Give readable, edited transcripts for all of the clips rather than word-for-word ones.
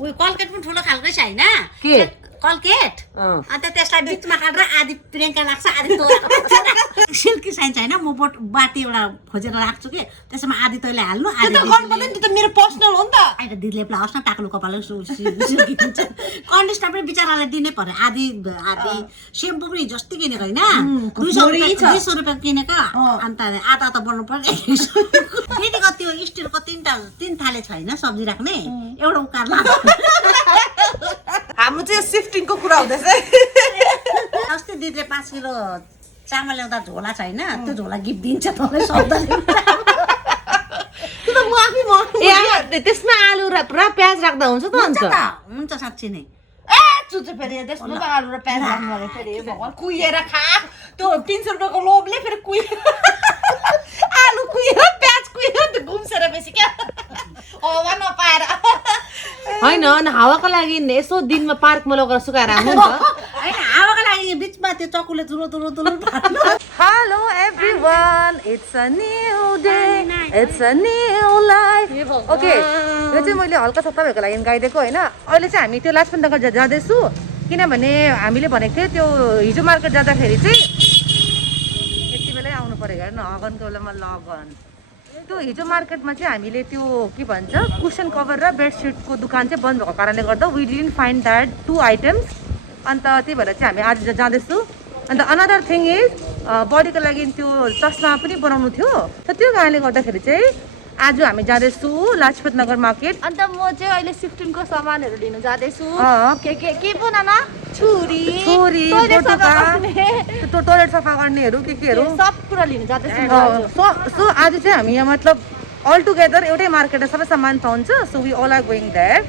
उयो कलकेट पनि ठुलो खालकै छ हैन के कलकेट अन्त त्यसलाई बिचमा काटेर आधी प्रियङ्का लाग्छ आधी तँ सिल्की चाहिन्छ हैन म बाटी एउटा खोजेर राख्छु के त्यसमा आधी तैँले हाल्नु आधी गर्नु पर्दैन नि त मेरो पर्सनल हो नि त अहिले दिदीले प्लाउस न टाक्नु कपाल सिल्की हुन्छ कन्डिसनर पनि बिचरालाई दिनै पर्यो आधी सेम्पू पनि जस्तै किनेको हैन 200 रुपियाँ किनेको अन्त आधा त बनाउनु पर्यो दिदीको त्यो स्टिलको तीन थाले छैन सब्जी राख्ने एउटा उकार लाग्छ हाम्रो चाहिँ सिफ्टिङको कुरा हुँदैछ अस्ति दिदीले 5 किलो चामल ल्याउँदा झोला छैन त्यो झोला गिफ्ट दिन्छ तपाईँ शब्दले त्यो त म आफै म त्यसमा आलु र पुरा प्याज राख्दा हुन्छ त अन्त हुन्छ साँच्चै नै चुच्च फेरि त्यसमा त आलु र प्याज राख्नु अरे फेरि भगवान कुहिएर खा त्यो 300 रुपियाँको लोभले फेरि आलु कुहिएर प्याज कुहिएर त्यो घुम्सेर बेसी क्या हावा नपाएर हैन हावाको लागि यसो दिनमा पार्कमा लगेर सुकाएर आउनु नि त हैन हावाको लागि बिचमा त्यो चक्कुले तुरु फाट्नु hello everyone it's a new day it's a new life okay यो चाहिँ मैले हल्का छ तपाईँहरूको लागि गाइदिएको होइन अहिले चाहिँ हामी त्यो लाजपत नगर जाँदैछु किनभने हामीले भनेको थियो त्यो हिजो मार्केट जाँदाखेरि चाहिँ यति बेलै आउनु पऱ्यो हेर्न हगनको बेलामा लगन त्यो हिजो मार्केटमा चाहिँ हामीले त्यो के भन्छ कुसन कभर र बेडसिटको दोकान चाहिँ बन्द भएको कारणले गर्दा we didn't find that 2 items अन्त त्यही भएर चाहिँ हामी आज जाँदैछु अन्त अनदर थिङ इज बडीको लागि त्यो चस्मा पनि बनाउनु थियो त त्यो कारणले गर्दाखेरि चाहिँ आज हामी जाँदैछु लाजपत नगर मार्केट अन्त म चाहिँ अहिले सिफ्टिङको सामानहरू लिन जाँदैछु के पो नाना छुरी टोइलेट सफा गर्नेहरू केहरू सब कुरा लिन जाँदैछु सो आज चाहिँ हामी यहाँ मतलब अल टुगेदर एउटै मार्केटमा सबै सामान पाउँछ so we all are going there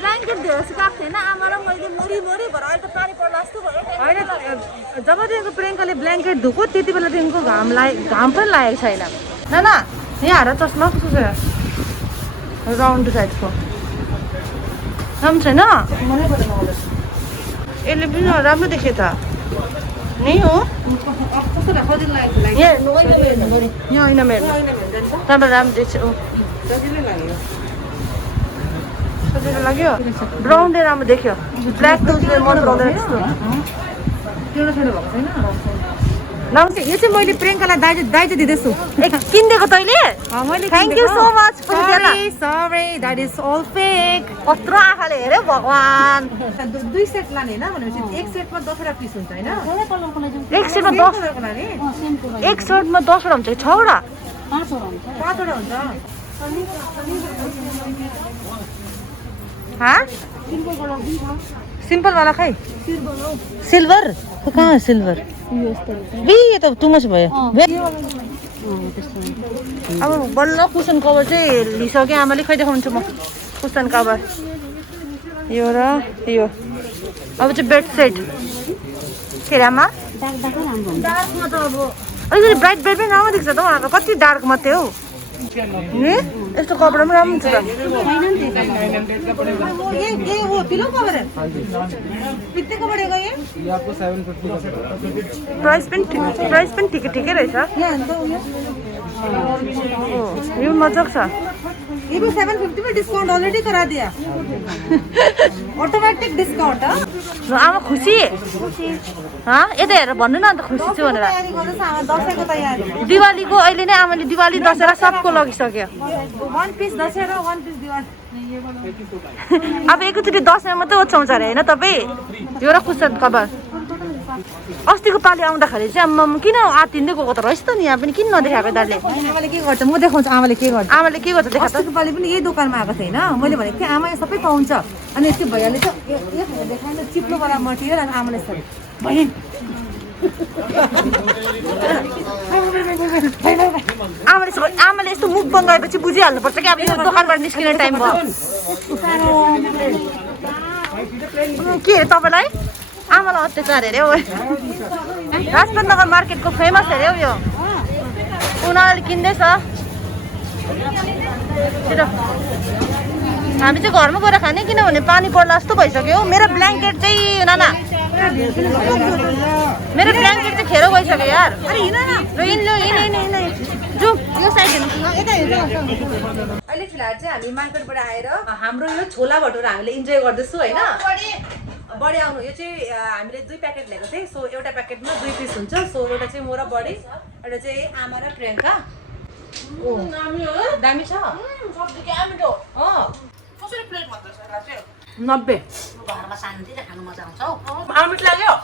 blanket धेरै सुकाएको थिएन आमा र मैले मोरी भएर अहिले त पानी पर्ला जस्तो भयो होइन जबदेखिको प्रियङ्काले ब्ल्याङ्केट धोको त्यति बेलादेखिको घाम पनि लागेको छैन नाना यहाँ हार चस्मा कस्तो छ राउन्ड साइजको राम्रो छैन यसले पनि राम्रो देखेँ त नै हो यहाँ होइन मेरो राम्रो राम्रो देख्छ सजिलो लाग्यो ब्राउन डे राम्रो देख्यो ब्ल्याक त मन पराउँदैन नमस्ते यो चाहिँ मैले प्रियङ्कालाई दाइजो दिँदैछु किनिदिएको तैँले thank you so much sorry that is all fake कत्रो आँखाले हेऱ्यो भगवान 2 सेट लाने होइन भनेपछि एक सेटमा 10वटा पिस हुन्छ होइन एक सेटमा 10वटा हुन्छ 6वटा 5वटा हुन्छ हाँ सिंपल वाला खै सिल्भर कहाँ है सिल्भर ये त टु मच भयो अब बल्ल कुसन कभर चाहिँ लिइसकेँ आमाले खै देखाउँछु म कुसन कभर यो र यो अब चाहिँ बेड सेट के अरे आमा डार्कमा त अब अलिकति ब्राइट पनि राम्रो देख्छ त उहाँको कति डार्क मात्रै हो नि यस्तो कपडा पनि राम्रो छ प्राइस पनि ठिकै रहेछ यो मजाको छ ये भी 750 में डिस्काउंट ऑलरेडी करा दिया ऑटोमेटिक डिस्काउंट आमा खुसी हाँ यता हेरेर भन्नु न अन्त खुसी छु भनेर दिवालीको अहिले नै आमाले दिवाली दशहरा सबको लगिसक्यो 1 पिस दशहरा 1 पिस दिवाली अब एकैचोटि दशैँमा मात्रै ओछ्याउँछ अरे होइन तपाईँ यो र कुसन कभर अस्तिको पालि आउँदाखेरि चाहिँ आम्मा किन आतिँदै गएको त रहेछ त नि यहाँ पनि किन नदेखाएको दाइले आमाले के गर्छ म देखाउँछु आमाले के गर्छ देखा अस्तिको पालि पनि यही दोकानमा आएको थिएन मैले भनेको थिएँ आमा सबै पाउँछ अनि त्यो भैयाले चाहिँ देखाएन चिप्लोवाला मटेरियल अनि आमाले आमाले यस्तो मुख बङ्गाएपछि बुझिहाल्नुपर्छ कि अब यो दोकानबाट निस्किने टाइम भयो के अरे तपाईँलाई आमालाई अत्याचार हेऱ्यो लाजपत नगर मार्केटको फेमस हेऱ्यो यो उनीहरूले किन्दैछ हामी चाहिँ घरमा गएर खाने किनभने पानी पर्ला जस्तो भइसक्यो मेरो ब्ल्याङ्केट चाहिँ नाना मेरो ब्ल्याङ्केट चाहिँ खेरो गइसक्यो यार जो यो साइड हेर्नु यता हेर्नु अहिले फिलहाल चाहिँ हामी मार्केटबाट आएर हाम्रो यो छोला भटुरा हामीले इन्जोय गर्दैछु होइन बडी आउनु यो चाहिँ हामीले 2 प्याकेट ल्याएको थियौँ सो एउटा प्याकेटमा 2 पिस हुन्छ सो एउटा चाहिँ म र बडी एउटा चाहिँ आमा र प्रियङ्का ओ दामी छ सब्जी क्या मिठो कसरी प्लेट भन्दैछ राजे 90 घरमा शान्तिले खानु मजा आउँछ हौ आमिट लाग्यो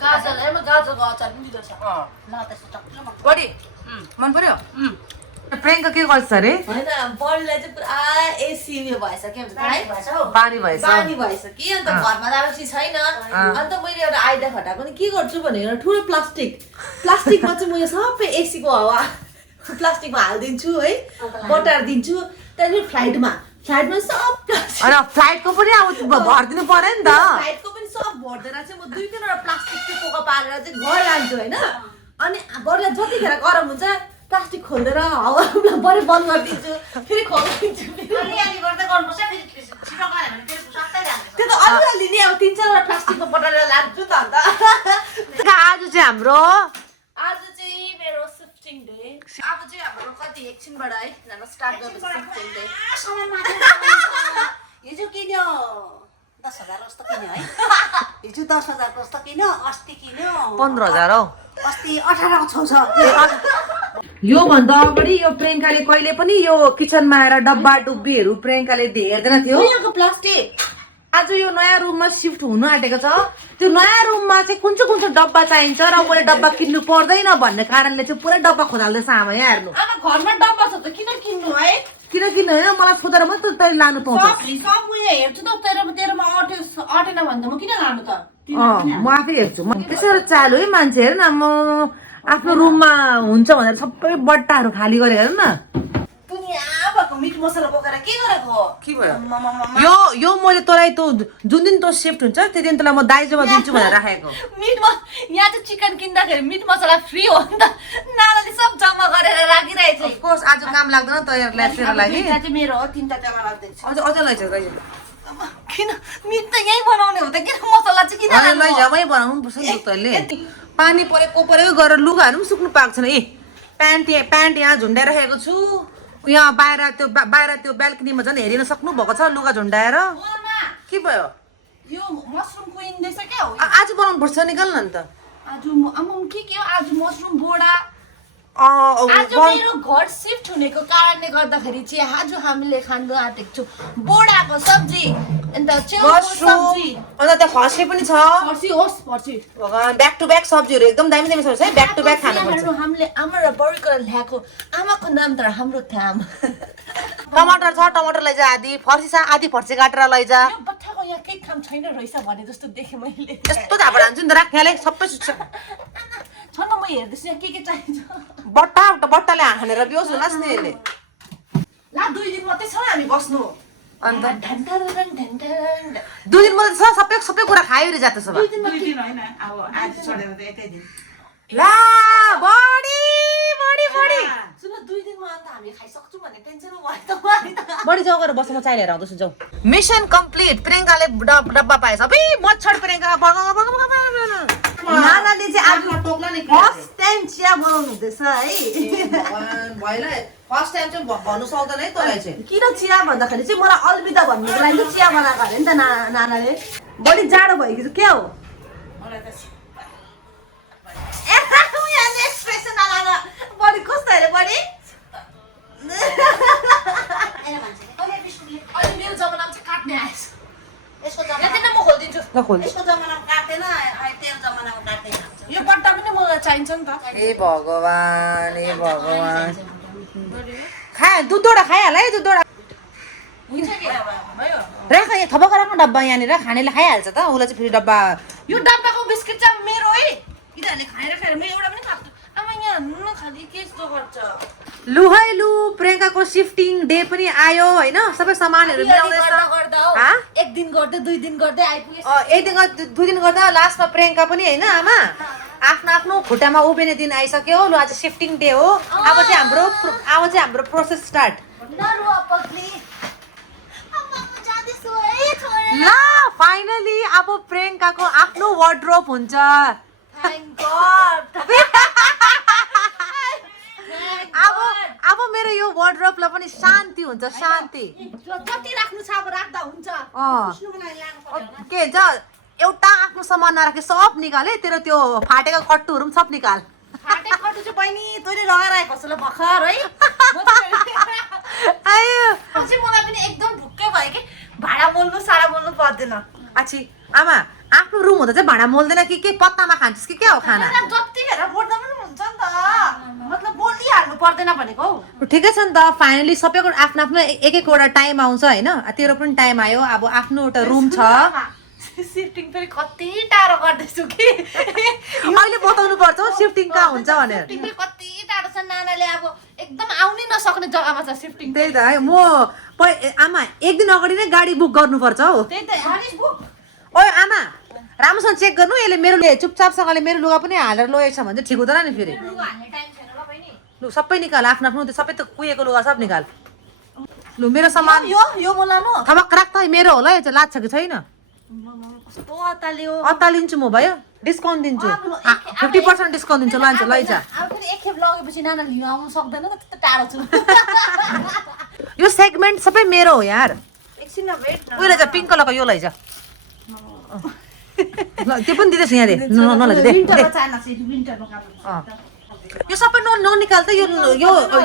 गाजरको अचार पनि दिँदो छ मलाई त्यस्तो टक्कै मन बडी मन पर्यो प्रियङ्का के गर्छ अरे होइन बडीलाई चाहिँ पुरा एसी उयो भएछ के भन्छ थाहै भएछ हौ पानी भएछ पानी भएछ कि अन्त घरमा जाँपछि छैन अन्त मैले एउटा आइडिया खटाएको नि के गर्छु भने एउटा ठुलो प्लास्टिकमा चाहिँ म यो सबै एसीको हावा प्लास्टिकमा हालिदिन्छु है बटार दिन्छु त्यहाँदेखि फ्लाइटमा सब अनि फ्लाइटको पनि अब भरिदिनु पर्यो नि त फ्लाइटको पनि सब भर्दैन चाहिँ म 2-3 वटा प्लास्टिकको पोका पारेर चाहिँ घर लान्छु होइन अनि बडीलाई जतिखेर गरम हुन्छ प्लास्टिक खोलेर हावा बढी बन्द गरिदिन्छु फेरि खोलिदिन्छु अलिअलि गर्दै गर्नुपर्छ फेरि छिटो गऱ्यो भने फेरि सबै जान्छ त्यो त अलिअलि नि अब 3-4 वटा प्लास्टिकमा बटारेर लान्छु त अन्त आज चाहिँ हाम्रो आज चाहिँ मेरो शिफ्टिङ डे अब चाहिँ हाम्रो कति एकछिनबाट है जान स्टार्ट गर्नु शिफ्टिङ डे हिजो किन्यो 10,000 जस्तो किन्यो है हिजो 10,000 जस्तो किन्यो अस्ति किन्यो 15,000 हौ अस्ति 18 को छौ छ यो भन्दा अगाडि यो प्रियङ्काले कहिले पनि यो किचनमा आएर डब्बा डुब्बीहरू प्रियङ्काले हेर्दैन थियो यो प्लास्टिक आज यो नयाँ रुममा शिफ्ट हुनु आँटेको छ त्यो नयाँ रुममा चाहिँ कुन चाहिँ डब्बा चाहिन्छ र मैले डब्बा किन्नु पर्दैन भन्ने कारणले चाहिँ पुरै डब्बा खोलाल्दैछ आमा यहाँ हेर्नु अब घरमा डब्बा छ त किन किन्नु है किन किन मलाई सोधेर मात्रै तैँले लानु पाउँछ सब उयो हेर्छु त तेरोमा अटेन भन्दा म किन लानु त म आफै हेर्छु त्यसरी चालु है मान्छे हेर न म आफ्नो रुममा हुन्छ भनेर सबै बट्टाहरू खाली गरेर हेर न यहाँ भएको मिट मसला बोकेर के गरेको के भयो यो मैले तँलाई जुन दिन तँ शिफ्ट हुन्छ त्यो दिन तँलाई म दाइजोमा दिन्छु भनेर राखेको यहाँ चाहिँ चिकन किन्दाखेरि मिट मसला फ्री हो नि त नानाले सब जम्मा गरेर राखिरहेको अफ कोर्स आज काम लाग्दैन तयारीलाई तेरो लागि चाहिँ मेरो हो 3टा जम्मा राख्दैछु अझ लैजाऊ किन मिट त यहीँ बनाउने हो त किन मसला चाहिँ किन लैजाऊ वहीँ बनाउनु पर्छ नि तैँले पानी परेको गरेर लुगाहरू पनि सुक्नु पाएको छैन ए प्यान्ट यहाँ झुन्डाइराखेको छु यहाँ बाहिर त्यो ब्याल्कनीमा झन् हेरिन सक्नु भएको छ लुगा झुन्डाएर के भयो यो मसरुम कुइन्दैछ क्या हो आज बनाउनु पर्छ निकाल्न नि त आज के हो आज मसरुम बोडा आज मेरो घर शिफ्ट हुनेको कारणले गर्दाखेरि चाहिँ आज हामीले खानु आँटेको छु बोडाको सब्जी अन्त च्याउको सब्जी अन्त त्यहाँ फर्सी पनि छ फर्सी भगवान ब्याक टु ब्याक सब्जीहरू एकदम दामी दामी छ है ब्याक टु ब्याक खानु पर्छ हामीले आमा र बडीको ल्याएको आमाको नाम तर हाम्रो थाम टमाटर छ टमाटर लैजा आदि फर्सी छ आदि फर्सी काटेर लैजा यो बट्टाको यहाँ केही काम छैन रहेछ भने जस्तो देखेँ मैले यस्तो झापड हान्छु नि त राख यहाँले सबै सुत्छ छ न म हेर्दैछु यहाँ के चाहिन्छ बट्टाले हानेर बिहोस हुनास् नि यसले ला 2 दिन मात्रै छ हामी बस्नु अन्त 2 2 दिन मात्रै छ सबै कुरा खायो रे जात सब 2 दिन होइन अब आज छोडेर त एकै दिन ला बडी सुन 2 दिनमा अन्त हामी खाइसक्छु भन्ने टेन्सनमा भयो त मलाई त बडी जाऊ गरेर बस्नु म चाय लिएर आउँदैछु जाऊ मिसन कम्प्लिट प्रियङ्काले डब्बा पाएछ अबे मच्छर प्रियङ्का नानाले चाहिँ आज टोक्ला नि फर्स्ट टाइम चिया बनाउनु हुँदैछ है भइलाई फर्स्ट टाइम चाहिँ भन्नु सक्दैन है तँलाई चाहिँ किन चिया भन्दाखेरि चाहिँ मलाई अलविदा भन्नुको लागि चिया बनाएको अरे नि त नानाले बढी जाडो भएको छ क्या हो मलाई त एक्सप्रेसन नाना बढी कस्तो अरे बढी अहिले मेरो जमानामा चाहिँ काट्ने आएछ यसको यति नै म खोलिदिन्छु ल खोल यसको जमानामा काट्दैन तेरो जमानामा काट्दैन यो बट्टा पनि मलाई चाहिन्छ नि त ए भगवान खा दुधवटा खाइहाल है दुधवटा हुन्छ कि भयो राख यहाँ थपक राख्नु डब्बा यहाँनिर खानेले खाइहाल्छ त उसलाई चाहिँ फेरि डब्बा यो डब्बाको बिस्किट चाहिँ मेरो है यिनीहरूले खाएर म एउटा पनि खाएको आमा यहाँ हुन्न खालि के यस्तो गर्छ लु है लु प्रियङ्काको शिफ्टिङ डे पनि आयो होइन सबै सामानहरू मिलाउँदैछ एक दिन गर्दै 2 दिन गर्दै आइपुगेछ एक दिन 2 दिन गर्दा लास्टमा प्रियङ्का पनि होइन आमा आफ्नो खुट्टामा उभिने दिन आइसक्यो लु आज शिफ्टिङ डे हो अब चाहिँ हाम्रो प्रोसेस स्टार्ट ल फाइनली अब प्रियङ्काको आफ्नो वार्डरोब हुन्छ थ्याङ्क गॉड अब मेरो यो वार्डरोबलाई पनि शान्ति हुन्छ शान्ति जति राख्नु छ अब राख्दा हुन्छ के भन्छ एउटा आफ्नो सामान नराखे सब निकाले तेरो त्यो फाटेको कट्टुहरू पनि सब निकाल फाटे कटु चाहिँ बहिनी तैँले लगाइरहेको छ ल भर्खर है आयो चाहिँ मलाई पनि एकदम ढुक्कै भयो कि भाडा मोल्नु सारा मोल्नु पर्दैन आछि आमा आफ्नो रुम हुँदा चाहिँ भाँडा मोल्दैन कि पत्तामा खान्छस् कि क्या हो खाना जतिखेर बोल्दा पनि हुन्छ नि त मतलब बोलिहाल्नु पर्दैन भनेको हौ ठिकै छ नि त फाइनली सबैको आफ्नो आफ्नो एक एकवटा टाइम आउँछ होइन तेरो पनि टाइम आयो अब आफ्नो एउटा रुम छ सिफ्टिङ पनि कति टाढो गर्दैछु कि अहिले बताउनु पर्छ सिफ्टिङ कहाँ हुन्छ भनेर सिफ्टिङ पनि कति टाढो छ नानाले अब एकदम आउनै नसक्ने जग्गामा छ सिफ्टिङ त्यही त है म आमा एक दिन अगाडि नै गाडी बुक गर्नुपर्छ हौ त्यही त हरिस बुक ओए आमा राम्रोसँग चेक गर्नु यसले मेरो चुपचापसँगले मेरो लुगा पनि हालेर लगेको छ भने चाहिँ ठिक हुँदैन नि फेरि लु सबै निकाल आफ्नो आफ्नो सबै त कुहेको लुगा सब निकाल लु मेरो सामान यो बोलानु थमक राख त मेरो होला यो चाहिँ लाग्छ कि छैन कस्तो अताल्यो अत्तालिन्छु म भयो डिस्काउन्ट दिन्छु 50% डिस्काउन्ट दिन्छु लान्छ लैजा अब पनि एकखेप लगेपछि नानाले हिँड्नु आउनु सक्दैन त त्यस्तो टाढो छु यो सेगमेन्ट सबै मेरो हो यार एकछिन वेट न उयो लैजा पिङ्क कलरको यो लैजा ल त्यो पनि दिँदैछ यहाँ दे नलैजा दे विन्टरमा चाहिन्छ विन्टरमा काम यो सबै ननिकाल त यो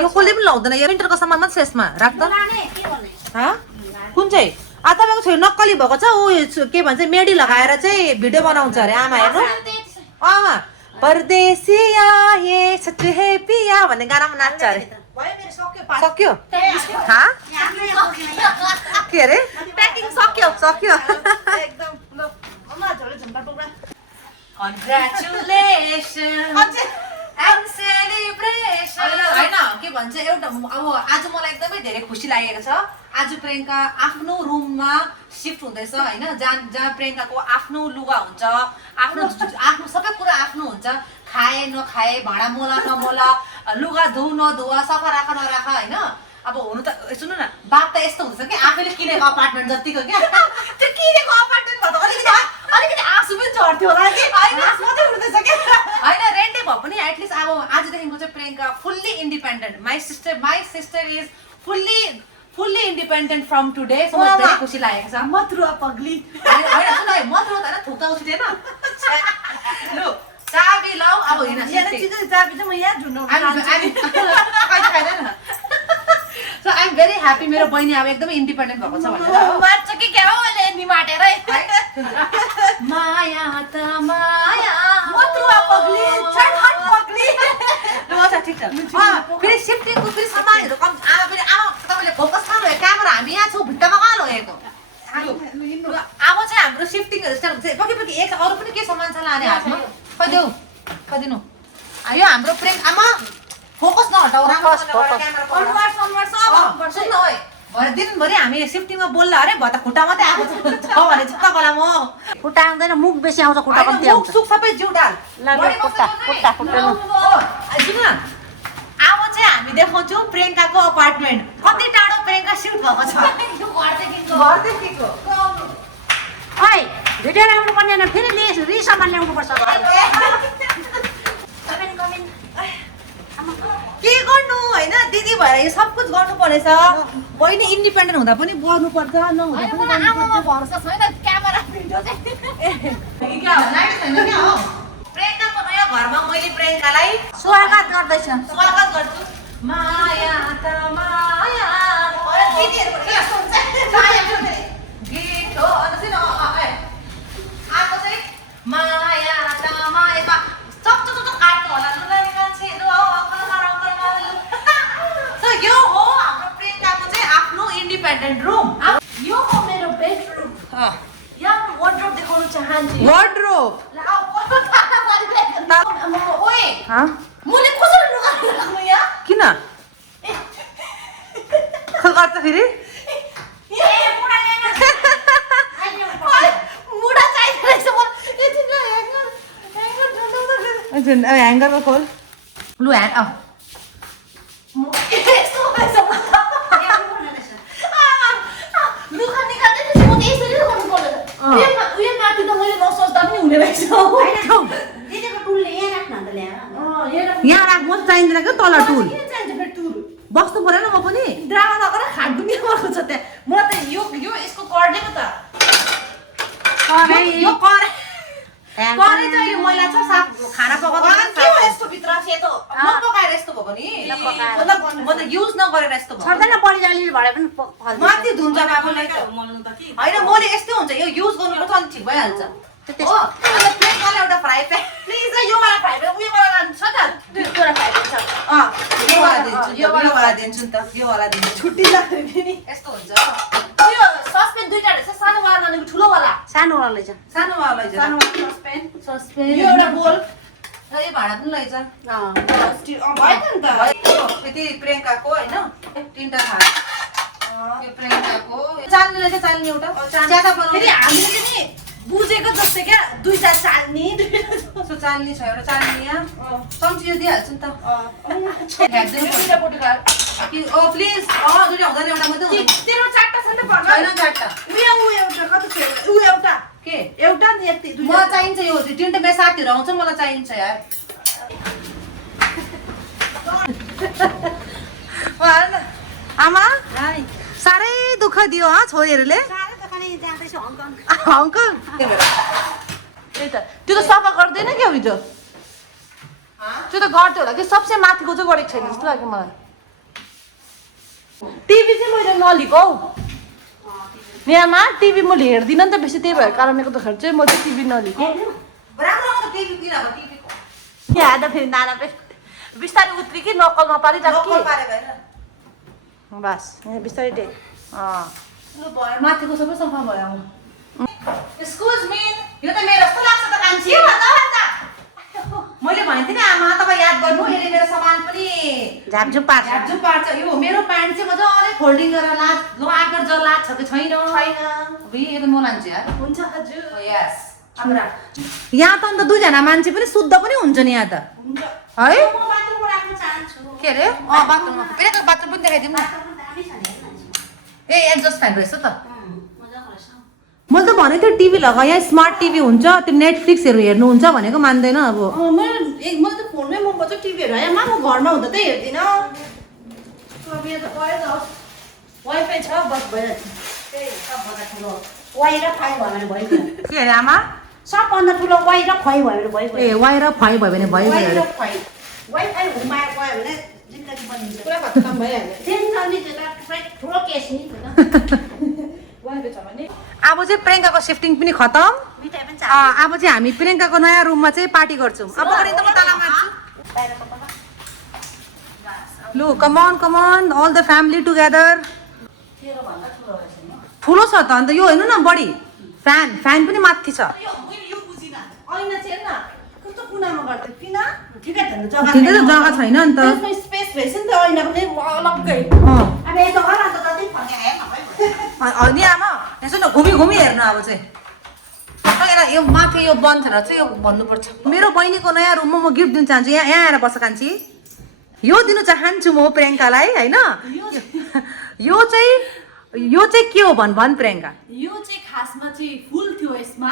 कसले पनि लाउँदैन यो विन्टरको सामान मात्रै यसमा राख त कुन चाहिँ तपाईँको छोरी नक्कली भएको छ ऊ के भन्छ मेडी लगाएर चाहिँ भिडियो बनाउँछ अरे आमा हेर्नु आमा परदेसिया ये सच है पिया भन्ने गानामा नाच्छ अरे सक्यो के अरे प्याकिङ सक्यो सक्यो एकदम ल अम्मा झोले झुम्बा टुक्रा कन्ग्रेचुलेसन एन्ड सेलिब्रेसन हैन के भन्छ एउटा अब आज मलाई एकदमै धेरै खुसी लागेको छ आज प्रियङ्का आफ्नो रुममा शिफ्ट हुँदैछ हैन जहाँ प्रियङ्काको आफ्नो लुगा हुन्छ आफ्नो सबै कुरा आफ्नो हुन्छ खाए नखाए भाँडा मोला नमोला लुगा धो नधुवा सफा राख नराख हैन अब हुनु त सुन्नु न बात त यस्तो हुन्छ कि आफैले किनेको अपार्टमेन्ट जतिको क्या त्यो किनेको अपार्टमेन्ट भयो अलिकति आँसु पनि झर्थ्यो होला कि आँसु मात्रै उठ्दैछ कि होइन रेन्टै भए पनि एटलिस्ट अब आजदेखिको चाहिँ Priyanka fully independent my sister is fully independent from today so मलाई धेरै खुसी लागेको छ मथुरा पग्ली होइन सुन है मत्र त होइन थुक्का उठिँदैन लु चाबी लाऊ अब होइन चाबी चाहिँ म यहाँ झुन्डाउँछु खाँदैन so I am very happy मेरो बहिनी अब एकदमै इन्डिपेन्डेन्ट भएको छ भनेर मार्छ कि क्या हो अहिले नि माटेर माया त माया मथुरा पग्ली छटहट पग्ली ठिक छ फेरि सिफ्टिङको फेरि सामानहरू कम फेरि आमा तपाईँले फोकस गर्नुभयो क्यामेरा हामी यहाँ छौँ भित्तामा कहाँ लगेको अब चाहिँ हाम्रो सिफ्टिङहरू स्टार्ट हुन्छ पछि एक अरू पनि के सामान छ लाने हातमा खदिनु यो हाम्रो प्रेम आमा फोकस नहटाउ सुन्नु है भरे दिनभरि हामी सिफ्टिङमा बोल्ला अरे भयो त खुट्टा मात्रै आएको छ भने जुत्ता बोला म खुट्टा आउँदैन मुख बेसी आउँछ खुट्टा कम्ती आउँछ सुख सबै जिउ डाल सुन अब चाहिँ हामी देखाउँछौँ प्रियङ्काको अपार्टमेन्ट कति टाढो प्रियङ्का सिफ्ट भएको छ घरदेखिको ओइ भिडियो ल्याउनु पर्ने फेरि रिसामान ल्याउनु पर्छ के गर्नु होइन दिदी भएर यो सब कुछ गर्नु पर्नेछ बहिनी इन्डिपेन्डेन्ट हुँदा पनि बढ्नु पर्छ नहुँदा पनि आमामा भरोसा छैन क्यामेरा भिडियो चाहिँ प्रियङ्काको नयाँ घरमा मैले प्रियङ्कालाई स्वागत गर्दैछ स्वागत गर्छु माया त माया गीत हो आएको चाहिँ माया त माया चक्चो काट्नु होला लुगानी मान्छेहरू यो हो हाम्रो प्रियङ्काको चाहिँ आफ्नो इन्डिपेन्डेन्ट रुम यो हो मेरो बेडरुम यहाँ वार्डरोब देखाउन चाहन्छु वार्डरोब ओए मैले कसरी लुगा राख्नु यहाँ किन गर्छ फेरि मुढा चाहिएको रहेछ मलाई यति ह्याङ्गरको खोल लु ह्याङ लुगा निकाल्दै म त यसरी गर्नु पर्दैन उयो माथि त मैले नसोच्दा पनि हुने रहेछ दिदीको टुलले यहाँ राख्न अन्त ल्याएर यहाँ राख म चाहिँदैन क्या तल टुल किन चाहिन्छ फेरि टुल बस्नु परेन म पनि ड्रामा नगर खाट दुनिया भएको छ त्यहाँ मलाई त यो यसको कर्डे पो त यो करे करे चाहिँ यो मैला छ साफ खाना पकाउँदा के हो यस्तो भित्र सेतो नपकाएर यस्तो भएको नि मतलब म त युज नगरेर यस्तो भयो सर्दैन बढी अलि भए पनि माथि धुन्छ बाबुलाई त हैन मैले यस्तै हुन्छ यो युज गर्नुपर्छ अनि ठिक भइहाल्छ हो अनि प्लेटमा एउटा फ्राई प्यान प्लिज यो वाला फ्राई प्यान उयो वाला लानु छ त दुईवटा फ्राई प्यान छ यो वाला दिन्छु नि त यो वाला दिन्छु छुट्टी लाग्यो नि यस्तो हुन्छ यो सस्पेन दुईटा रहेछ सानो वाला लानु ठुलो वाला सानो वाला लैजा सानो वाला लैजा सानो वाला सस्पेन यो एउटा बोल र यो भाँडा पनि लैजा भयो त नि त यति प्रियङ्काको हैन तीनटा भाँडा यो प्रियङ्काको चाल्नी लैजा चाल्नी एउटा ज्यादा बनाउनु फेरि हामीले नि बुझेको जस्तै क्या दुईटा चाल्नी दुईटा चाल्नी छ एउटा चाल्नी यहाँ चम्ची यो दिइहाल्छु नि त दुईटा पोटका ओ प्लिज दुईटा हुँदैन एउटा मात्रै तेरो चारटा छ नि त पर्छ हैन चारटा उ एउटा कति छ उ एउटा के एउटा नि यति मलाई चाहिन्छ यो तीनटा मेरो साथीहरु आउँछ मलाई चाहिन्छ यार आमा साह्रै दुःख दियो छोरीहरूले हङकङ त्यही त त्यो त सफा गर्दैन क्या हिजो त्यो त गर्थ्यो होला कि सबसे माथिको चाहिँ गरेको छैन जस्तो लाग्यो मलाई टिभी चाहिँ मैले नलिएको हौ यहाँमा टिभी मैले हेर्दिनँ नि त बेसी त्यही भएको कारणले गर्दाखेरि चाहिँ म चाहिँ टिभी नलिएको यहाँ हेर्दा फेरि नाना बिस्तारै उत्रि कि नक्कल नपारी बस बिस्तारै दे माथिको सबै सफा भयो एक्सक्युज मी यो त मेरो जस्तो लाग्छ त कान्छी मैले भनेको थिएँ नि आमा तपाईँ याद गर्नु यसले मेरो सामान पनि झापझुप पार्छ यो मेरो प्यान्ट चाहिँ मजाले फोल्डिङ गरेर आकर लाग्छ कि छैन यो त म लान्छु यार हुन्छ हजुर यस यहाँ त अन्त दुईजना मान्छे पनि शुद्ध पनि हुन्छ नि यहाँ त है के अरे बाथरुममा फेरि बाथरुम पनि देखाइदिउँ न ए एडजस्ट फ्यान रहेछ त मैले त भनेको थिएँ टिभी लगा यहाँ स्मार्ट टिभी हुन्छ त्यो नेटफ्लिक्सहरू हेर्नुहुन्छ भनेको मान्दैन अब मैले त फोनमै मन पर्छ टिभीहरू है म घरमा हुँदा त हेर्दिनँ वाइफाई छ बस भइहाल्छ वाइ र फाइ भयो भने भयो के अरे आमा सबभन्दा ठुलो वाइ र फाइ भयो भने भयो ए वाइ र फाइ भयो भने भयो वाइफाई घुमाएर गयो भने जिन्दगी बनिन्छ पुरा खतम भइहाल्यो ठुलो केस नि वाइफाई छ भने अब चाहिँ प्रियङ्काको सिफ्टिङ पनि खतम मिठाई पनि अब चाहिँ हामी प्रियङ्काको नयाँ रुममा चाहिँ पार्टी गर्छौँ अब म ताला मार्छु लु come on all the family together ठुलो छ त अन्त यो हेर्नु न बढी फ्यान पनि माथि छ यो बुझिन ऐना चाहिँ हेर्न कस्तो कुनामा गर्थ्यो किन ठिकै छ ठिकै त जग्गा छैन नि त त्यसमा स्पेस भएछ नि त ऐना पनि अलग्गै अब यस्तो गर अन्त जति फर्के हेर्न नि आमा यसो न घुमी हेर्नु अब चाहिँ यो माथि यो बन्द र चाहिँ यो भन्नुपर्छ मेरो बहिनीको नयाँ रुममा म गिफ्ट दिन चाहन्छु यहाँ आएर बस कान्छी यो दिनु चाहन्छु म प्रियङ्कालाई होइन यो चाहिँ के हो भन प्रियङ्का यो चाहिँ खासमा चाहिँ फुल थियो यसमा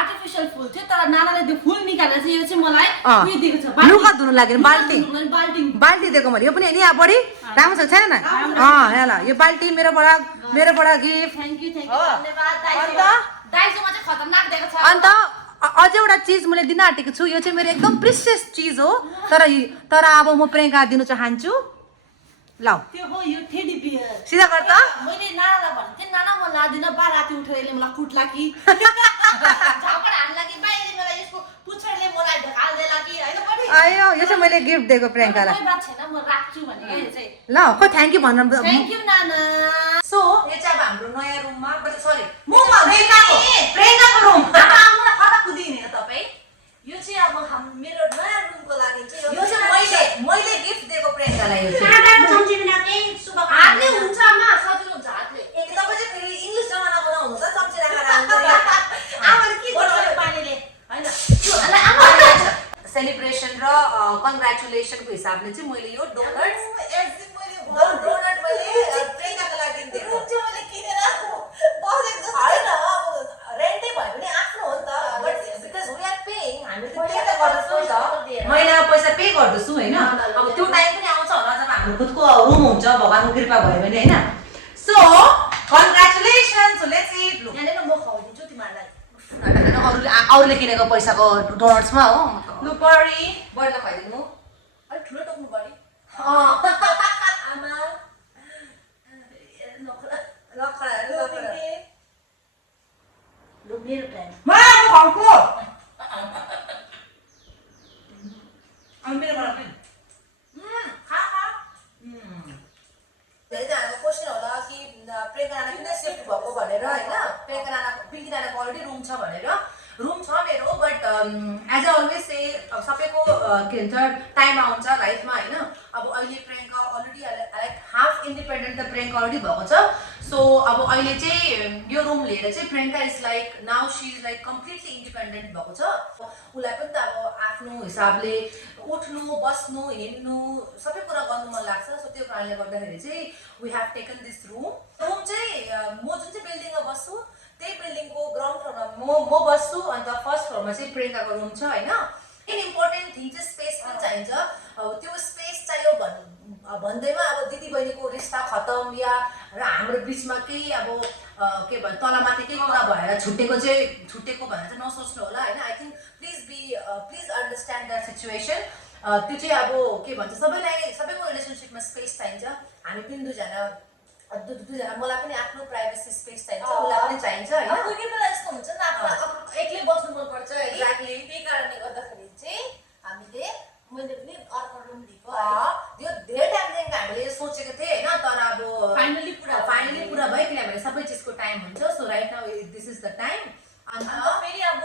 आर्टिफिसियल फुल थियो तर नानाले त्यो फुल निकालेर चाहिँ यो चाहिँ मलाई उयो दिएको छ लुगा धुनु लागि बाल्टी दिएको मैले यो पनि नि यहाँ बढी राम्रो छ छैन ल यो बाल्टी मेरोबाट गिफ्ट थ्याङ्क यू धन्यवाद दाइजोमा चाहिँ खतरनाक दिएको छ अन्त अझै एउटा चिज मैले दिन आँटेको छु यो चाहिँ मेरो एकदम प्रिसियस चिज हो तर अब म प्रियङ्का दिन चाहन्छु ल त्यो हो यो टेडी बियर सिधा गर त मैले नानालाई भनेको थिएँ नाना म लादिनँ बा राति उठेर यसले मलाई कुट्ला कि झपड हान्ला कि बा यसले मलाई यसको पुच्छरले मलाई ढकाल्देला कि हैन बडी आयो यो चाहिँ मैले गिफ्ट दिएको प्रियङ्कालाई कोही बात छैन म राख्छु भने यो चाहिँ ल खै थ्याङ्क यू भन्न थ्याङ्क यू नाना सो यो चाहिँ अब हाम्रो नयाँ रुममा सरी प्रियङ्काको रुम आउनुलाई कता कुदिने हो तपाईँ यो चाहिँ अब मेरो नयाँ रुमको लागि चाहिँ यो चाहिँ मैले गिफ्ट दिएको प्रियङ्कालाई यो चाहिँ आटाको चम्ची बिना केही शुभ हातले हुन्छ आमा सजिलो हुन्छ हातले तपाईँ चाहिँ फेरि इङ्ग्लिस जमाना बनाउनु हुन्छ चम्ची राखेर आमाले के गर्छ पानीले हैन सेलिब्रेसन र कङ्ग्रेचुलेसनको हिसाबले चाहिँ मैले यो डोनट मैले प्रियङ्काको लागि दिएको मैले किनेर बसेको जस्तो हैन अब रेन्टै भए पनि आफ्नो हो नि त but because we are paying हामी पैसा गर्दैछौँ नि त महिना पैसा पे गर्दैछौँ हैन अब त्यो टाइम पनि आउँछ होला जब हाम्रो खुदको रुम हुन्छ भगवानको कृपा भयो भने हैन सो कन्ग्रेचुलेसन्स लेट्स इट लु यहाँनिर म खुवाइदिन्छु तिमीहरूलाई अरूले किनेको पैसाको डोनट्समा हो लु बडी बडीलाई खुवाइदिनु अलिक ठुलो टोक्नु पऱ्यो आमा लु मेरो प्लान धेरैजनाको क्वेसन होला कि प्रियङ्का नाना किन सिफ्ट भएको भनेर होइन प्रियङ्का नाना पिङ्की नानाको अलरेडी रुम छ भनेर रुम छ मेरो but as a always say सबैको के भन्छ टाइम आउँछ लाइफमा होइन अब अहिले Priyanka already like half independent त प्रियङ्का अलरेडी भएको छ सो अब अहिले चाहिँ यो रुम लिएर चाहिँ Priyanka is like now see is like completely independent भएको छ उसलाई पनि त अब आफ्नो हिसाबले उठ्नु बस्नु हिँड्नु सबै कुरा गर्नु मन लाग्छ सो त्यो कारणले गर्दाखेरि चाहिँ we have taken this room चाहिँ म जुन चाहिँ बिल्डिङमा बस्छु त्यही बिल्डिङको ग्राउन्ड फ्लोरमा म बस्छु अन्त फर्स्ट फ्लोरमा चाहिँ प्रियङ्काको रुम छ होइन मेन इम्पोर्टेन्ट थिङ चाहिँ स्पेस पनि चाहिन्छ त्यो स्पेस चाहियो भन्दैमा अब दिदी बहिनीको रिस्ता खतम या र हाम्रो बिचमा केही अब के भन्छ तलमाथि केही कुरा भएर छुटेको भनेर चाहिँ नसोच्नु होला होइन I think please understand the situation त्यो चाहिँ अब के भन्छ सबैको रिलेसनसिपमा स्पेस चाहिन्छ हामी पनि दुईजना मलाई पनि आफ्नो प्राइभेसी स्पेस चाहिन्छ उसलाई पनि चाहिन्छ होइन कोही बेला यस्तो हुन्छ नि आफ्नो एक्लै बस्नु मनपर्छ एक्ज्याक्टली त्यही कारणले गर्दाखेरि चाहिँ हामीले मैले पनि अर्को रुम दिएको यो धेरै टाइमदेखि हामीले सोचेको थिएँ होइन तर अब फाइनली पुरा भयो किनभने सबै चिजको टाइम हुन्छ so right now this is the time अन्त फेरि अब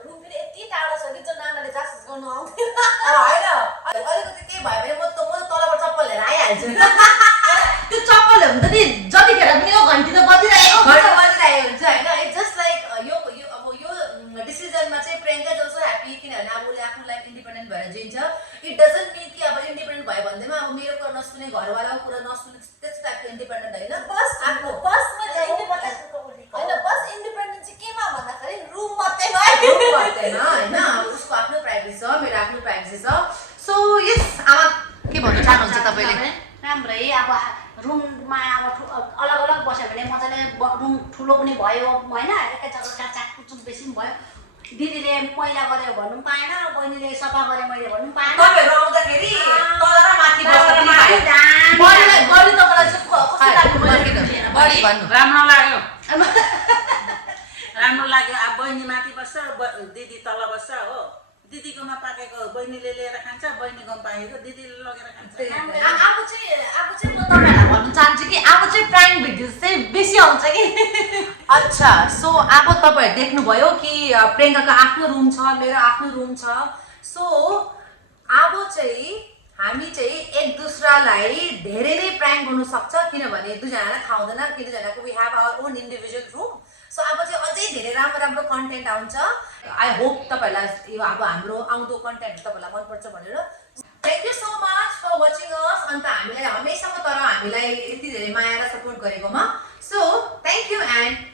रुम फेरि यति टाढो छ कि जो नानाले जासुस गर्नु आउँदैन होइन अलिकति केही भयो भने म तलबाट चप्पल लिएर आइहाल्छु त्यो चप्पलहरू हुन्छ नि जतिखेर पनि यो घन्टी त बजिरहेको हुन्छ होइन इट्स जस्ट लाइक यो डिसिजनमा चाहिँ प्रियङ्का इज अल्सो ह्याप्पी किनभने अब उसले आफ्नो लाइफ इन्डिपेन्डेन्ट भएर जिन्छ इट डजन्ट मिन कि अब इन्डिपेन्डेन्ट भयो भन्दैमा अब मेरो कुरा नसुने घरवालाको कुरा नसुने त्यस्तो टाइपको इन्डिपेन्डेन्ट होइन बस इन्डिपेन्डेन्ट चाहिँ केमा भन्दाखेरि रुम मात्रै होइन उसको आफ्नो प्राइभेसी छ मेरो आफ्नो प्राइभेसी छ सो यस आमा के भन्न चाहनुहुन्छ तपाईँले राम्रै अब रुममा अब अलग अलग बस्यो भने मजाले रुम ठुलो पनि भयो होइन एकै जग्गा चाटकुचुक बेसी पनि भयो दिदीले मैला गर्यो भन्नु पनि पाएन बहिनीले सफा गरेँ मैले भन्नु पनि पाएन तपाईँहरू आउँदाखेरि तल र माथि राम्रो लाग्यो अब बहिनी माथि बस्छ दिदी तल बस्छ हो दिदीकोमा पाकेको बहिनीले लिएर खान्छ बहिनीकोमा पाकेको दिदीले लगेर खान्छ अब चाहिँ म तपाईँहरूलाई भन्न चाहन्छु कि अब चाहिँ प्राइम भिडियोज चाहिँ बेसी आउँछ कि अच्छा सो अब तपाईँहरू देख्नुभयो कि प्रियङ्काको आफ्नो रुम छ मेरो आफ्नो रुम छ सो अब चाहिँ हामी चाहिँ एक दुसरालाई धेरै नै प्राङ्क गर्नु सक्छ किनभने दुईजनालाई थाहा हुँदैन कि दुईजनाको we have our own individual room so अब चाहिँ अझै धेरै राम्रो कन्टेन्ट आउँछ आई होप तपाईँहरूलाई अब हाम्रो आउँदो कन्टेन्ट तपाईँलाई मनपर्छ भनेर thank you so much for watching us अन्त हामीलाई हमेसामा तर हामीलाई यति धेरै माया र सपोर्ट गरेकोमा सो थ्याङ्क यू एन्ड